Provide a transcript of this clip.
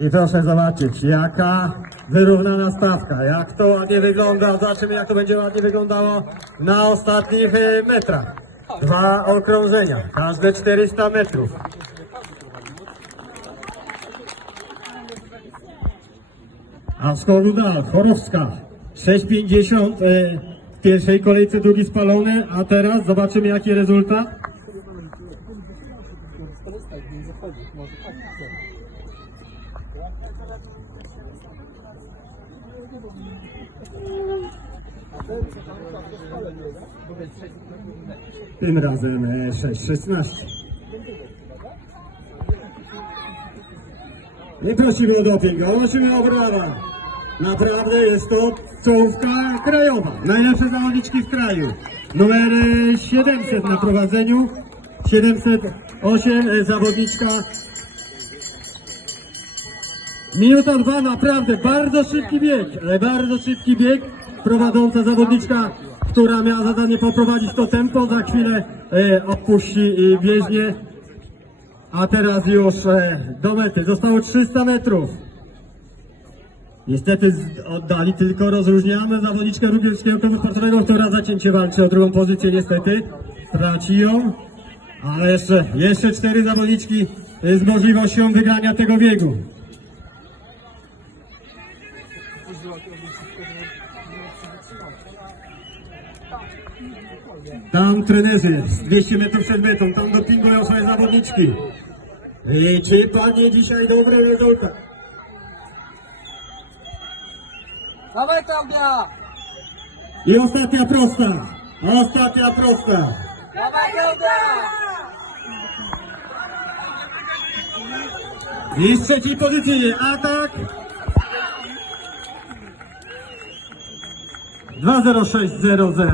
I proszę zobaczyć, jaka wyrównana stawka, jak to ładnie wygląda. Zobaczymy, jak to będzie ładnie wyglądało na ostatnich e, metrach. Dwa okrążenia, każde 400 metrów. A Ruda, Chorowska, 6,50 e, w pierwszej kolejce, drugi spalony, a teraz zobaczymy jaki rezultat. Tym razem e, 6,16. Nie prosimy o doping, a prosimy o brawa. Naprawdę jest to czołówka krajowa. Najlepsze zawodniczki w kraju. Numer e, 700 na prowadzeniu. 708 e, zawodniczka. Minuta dwa, naprawdę bardzo szybki bieg, ale bardzo szybki bieg. Prowadząca zawodniczka, która miała zadanie poprowadzić to tempo, za chwilę e, opuści e, bieżnię. A teraz już e, do mety. Zostało 300 metrów. Niestety oddali tylko rozróżniamy zawodniczkę Rubielskiego Sportowego, która zacięcie walczy o drugą pozycję niestety. Traci ją. Ale jeszcze, jeszcze cztery zawodniczki e, z możliwością wygrania tego biegu. Tam trenerzy z 200 metrów przed metą, tam dopingują swoje zawodniczki. I czy panie dzisiaj dobry rezultat? Dawaj Klaudia! I ostatnia prosta. Ostatnia prosta. Dawaj Klaudia! I z trzeciej pozycji atak. 20600.